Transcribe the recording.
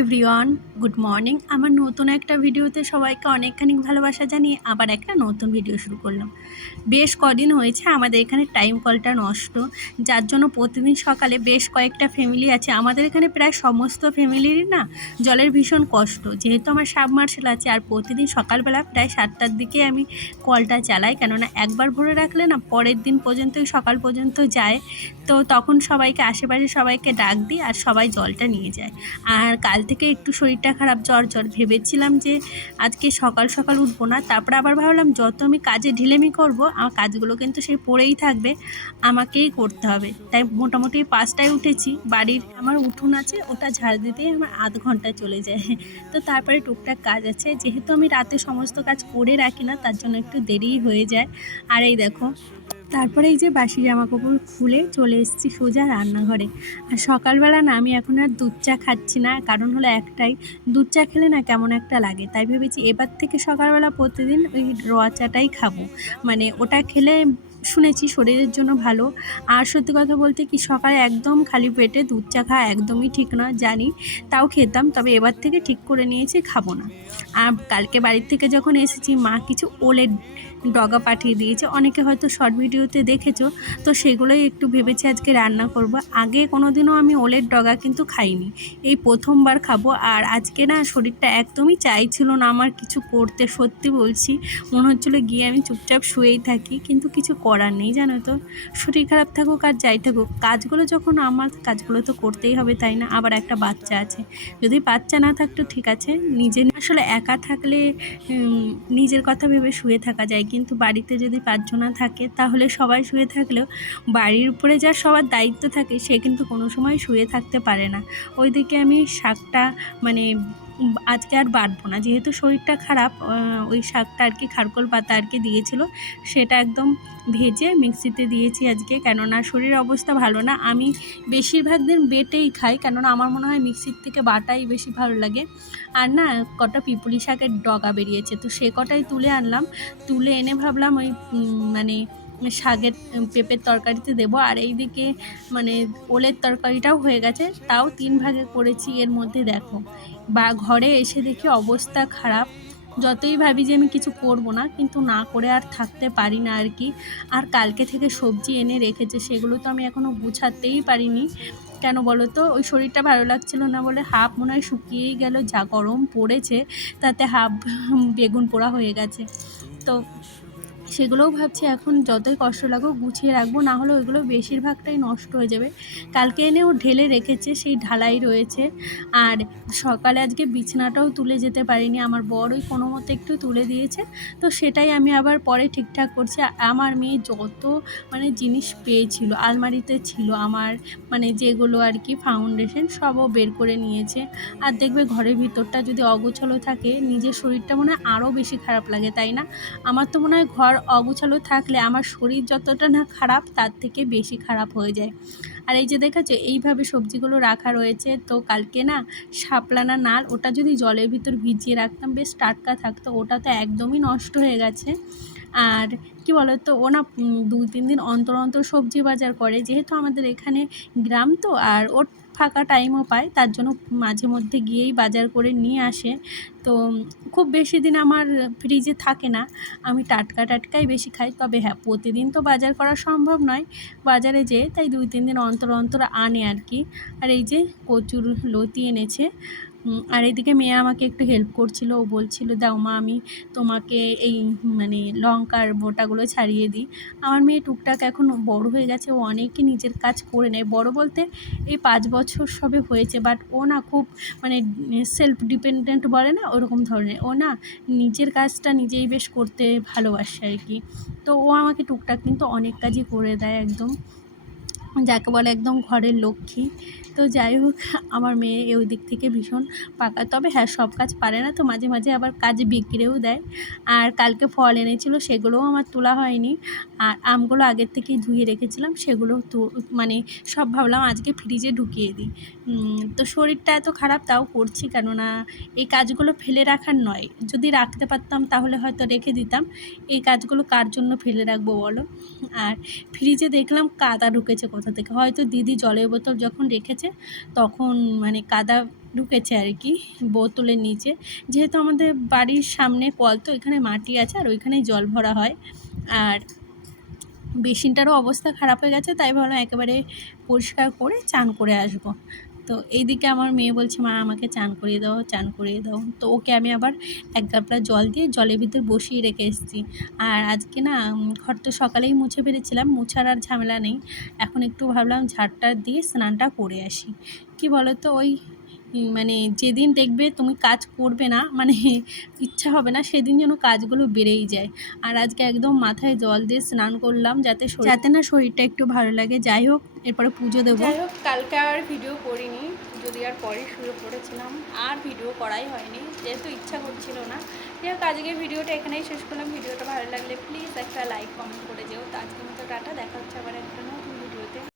Everyone, good morning. আমার নতুন একটা ভিডিওতে সবাইকে অনেকখানি ভালোবাসা জানিয়ে আবার একটা নতুন ভিডিও শুরু করলাম। বেশ কদিন হয়েছে আমাদের এখানে টাইম কলটা নষ্ট, যার জন্য প্রতিদিন সকালে বেশ কয়েকটা ফ্যামিলি আছে আমাদের এখানে, প্রায় সমস্ত ফ্যামিলিরই না জলের ভীষণ কষ্ট। যেহেতু আমার সাবমার্শেল আছে আর প্রতিদিন সকালবেলা প্রায় 7টার দিকে আমি কলটা চালাই, কেননা একবার ভরে রাখলে না পরের দিন পর্যন্তই সকাল পর্যন্ত যায়। তো তখন সবাইকে, আশেপাশে সবাইকে ডাক দিই আর সবাই জলটা নিয়ে যায়। আর কাল থেকে একটু শরীরটা খারাপ, জ্বর ভেবেছিলাম যে আজকে সকাল সকাল উঠবো না, তারপরে আবার ভাবলাম যত আমি কাজে ঢিলেমি করব আমার কাজগুলো কিন্তু সেই পড়েই থাকবে, আমাকেই করতে হবে। তাই মোটামুটি 5টায় উঠেছি। বাড়ির আমার উঠোন আছে, ওটা ঝাড় দিতেই আমার আধ ঘন্টা চলে যায়। তো তারপরে টুকটাক কাজ আছে, যেহেতু আমি রাতে সমস্ত কাজ করে রাখি না তার জন্য একটু দেরিই হয়ে যায়। আর এই দেখো, তারপরে এই যে বাসি জামাকাপড় খুলে চলে এসেছি সোজা রান্নাঘরে। আর সকালবেলা না আমি এখন আর দুধ চা খাচ্ছি না, কারণ হলো একটাই, দুধ চা খেলে না কেমন একটা লাগে। তাই ভেবেছি এবার থেকে সকালবেলা প্রতিদিন ওই র চাটাই খাবো, মানে ওটা খেলে শুনেছি শরীরের জন্য ভালো। আর সত্যি কথা বলতে কি, সকালে একদম খালি পেটে দুধ চা খাওয়া একদমই ঠিক নয় জানি, তাও খেতাম, তবে এবার থেকে ঠিক করে নিয়েছি খাবো না। আর কালকে বাড়ির থেকে যখন এসেছি মা কিছু ওলের ডগা পাঠিয়ে দিয়েছে, অনেকে হয়তো শর্ট ভিডিওতে দেখেছো, তো সেগুলোই একটু ভেবেছি আজকে রান্না করব। আগে কোনো দিনও আমি ওলের ডগা কিন্তু খাইনি, এই প্রথমবার খাবো। আর আজকে না শরীরটা একদমই চাইছিল না আমার কিছু করতে, সত্যি বলছি, মনে হচ্ছিলো গিয়ে আমি চুপচাপ শুয়েই থাকি, কিন্তু কিছু করার নেই জানো তো। শরীর খারাপ থাকুক আর যাই থাকুক, কাজগুলো যখন আমার, কাজগুলো তো করতেই হবে তাই না। আবার একটা বাচ্চা আছে, যদি বাচ্চা না থাকতো ঠিক আছে, নিজে আসলে একা থাকলে নিজের কথা ভেবে শুয়ে থাকা যায়, কিন্তু বাড়িতে যদি 5জনা থাকে তাহলে সবাই শুয়ে থাকলেও বাড়ির উপরে যার সবার দায়িত্ব থাকে সে কিন্তু কোনো সময় শুয়ে থাকতে পারে না। ওইদিকে আমি শাকটা মানে আজকে আর বাটবো না, যেহেতু শরীরটা খারাপ। ওই শাকটা আর কি খারকোল পাতা আর কি দিয়েছিল, সেটা একদম ভেজে মিক্সিতে দিয়েছি আজকে, কেননা শরীরের অবস্থা ভালো না। আমি বেশিরভাগ দিন বেটেই খাই, কেননা আমার মনে হয় মিক্সির থেকে বাটাই বেশি ভালো লাগে। আর না কটা পিপুলি শাকের ডগা বেরিয়েছে, তো সে কটাই তুলে আনলাম। তুলে এনে ভাবলাম ওই মানে শাকের পেঁপের তরকারিতে দেবো। আর এইদিকে মানে ওলের তরকারিটাও হয়ে গেছে, তাও 3 ভাগে করেছি। এর মধ্যে দেখো, বা ঘরে এসে দেখি অবস্থা খারাপ। যতই ভাবি যে আমি কিছু করব না, কিন্তু না করে আর থাকতে পারি না আর কি। আর কালকে থেকে সবজি এনে রেখেছে, সেগুলো তো আমি এখনও গুছাতেই পারিনি। কেন বলো তো, ওই শরীরটা ভালো লাগছিল না বলে হাফ মনে হয় শুকিয়েই গেল, যা গরম পড়েছে তাতে হাফ বেগুন পোড়া হয়ে গেছে। তো সেগুলোও ভাবছি এখন যতই কষ্ট লাগুক গুছিয়ে রাখবো, না হলে ওইগুলো বেশিরভাগটাই নষ্ট হয়ে যাবে। কালকে এনেও ঢেলে রেখেছে, সেই ঢালাই রয়েছে। আর সকালে আজকে বিছানাটাও তুলে যেতে পারিনি, আমার বর ওই কোনো মতে একটু তুলে দিয়েছে, তো সেটাই আমি আবার পরে ঠিকঠাক করছি। আমার মেয়ে যত মানে জিনিস পেয়েছিল আলমারিতে ছিল আমার, মানে যেগুলো আর কি ফাউন্ডেশন সবও বের করে নিয়েছে। আর দেখবে ঘরের ভিতরটা যদি অগোছালো থাকে নিজের শরীরটা মনে হয় আরও বেশি খারাপ লাগে, তাই না? আমার তো মনে হয় ঘর অগোছালো থাকলে আমার শরীর যতটা না খারাপ তার থেকে বেশি খারাপ হয়ে যায়। আর এই যে দেখেছো এইভাবে সবজিগুলো রাখা রয়েছে, তো কালকে না শাপলা না নাল, ওটা যদি জলের ভিতর ভিজিয়ে রাখতাম বেশ টাটকা থাকতো, ওটা তো একদমই নষ্ট হয়ে গেছে। আর কি বলতো, ও না 2-3 দিন অন্তর অন্তর সবজি বাজার করে, যেহেতু আমাদের এখানে গ্রাম তো, আর ওর ফাঁকা টাইমও পায়, তার জন্য মাঝে মধ্যে গিয়েই বাজার করে নিয়ে আসে। তো খুব বেশি দিন আমার ফ্রিজে থাকে না, আমি টাটকাই বেশি খাই। তবে হ্যাঁ, প্রতিদিন তো বাজার করা সম্ভব নয় বাজারে যেয়ে, তাই 2-3 দিন অন্তর অন্তর আনে আর কি। আর এই যে কচুর লতি এনেছে। আর এদিকে মেয়ে আমাকে একটু হেল্প করছিল, ও বলছিল দাও মা আমি তোমাকে এই মানে লঙ্কার বোটাগুলো ছাড়িয়ে দিই। আমার মেয়ে টুকটাক এখন বড় হয়ে গেছে, ও অনেকই নিজের কাজ করে নেয়। বড় বলতে এই 5 বছর সবে হয়েছে, বাট ও না খুব মানে সেলফ ডিপেন্ডেন্ট বলে না, ওরকম ধরনের। ও না নিজের কাজটা নিজেই বেশ করতে ভালোবাসে আর কি। তো ও আমাকে টুকটাক কিন্তু অনেক কাজই করে দেয়, একদম যাকে বলে একদম ঘরের লক্ষ্মী। তো যাই হোক, আমার মেয়ে ওই দিক থেকে ভীষণ পাকা। তবে হ্যাঁ, সব কাজ পারে না, তো মাঝে মাঝে আবার কাজ বিগড়েও দেয়। আর কালকে ফল এনেছিল, সেগুলোও আমার তোলা হয়নি। আর আমগুলো আগের থেকেই ধুয়ে রেখেছিলাম, সেগুলো তো মানে সব ভাবলাম আজকে ফ্রিজে ঢুকিয়ে দিই। তো শরীরটা এত খারাপ তাও করছি, কেননা এই কাজগুলো ফেলে রাখার নয়, যদি রাখতে পারতাম তাহলে হয়তো রেখে দিতাম। এই কাজগুলো কার জন্য ফেলে রাখবো বলো। আর ফ্রিজে দেখলাম কাদা ঢুকেছে কোথা থেকে, হয়তো দিদি জলের বোতল যখন রেখেছে তখন মানে কাদা ঢুকেছে আর কি বোতলের নিচে। যেহেতু আমাদের বাড়ির সামনে কল, তো এখানে মাটি আছে আর ওইখানেই জল ভরা হয়। আর বেসিনটারও অবস্থা খারাপ হয়ে গেছে, তাই ভাবলাম একেবারে পরিষ্কার করে চান করে আসবো। তো এইদিকে আমার মেয়ে বলছে মা আমাকে চান করিয়ে দাও, চান করিয়ে দাও। তো ওকে আমি আবার এক গামলা জল দিয়ে জলের ভিতর বসিয়ে রেখে এসেছি। আর আজকে না ঘর তো সকালেই মুছে ফেলেছিলাম, মুছার আর ঝামেলা নেই। এখন একটু ভাবলাম ঝাড়টা দিয়ে স্নানটা করে আসি। কি বলো তো, ওই মানে যেদিন দেখবে তুমি কাজ করবে না, মানে ইচ্ছা হবে না, সেদিন যেন কাজগুলো বেড়েই যায়। আর আজকে একদম মাথায় জল দিয়ে স্নান করলাম যাতে না শরীরটা একটু ভালো লাগে। যাই হোক, এরপরে পুজো দেবো। যাই হোক, কালকে আর ভিডিও করিনি, যদি আর পরে শুরু করেছিলাম, আর ভিডিও করাই হয়নি যেহেতু ইচ্ছা করছিল না। যাই হোক, আজকে ভিডিওটা এখানেই শেষ করলাম। ভিডিওটা ভালো লাগলে প্লিজ একটা লাইক কমেন্ট করে যেও। তো আজকের মতো টাটা, দেখা হচ্ছে আবার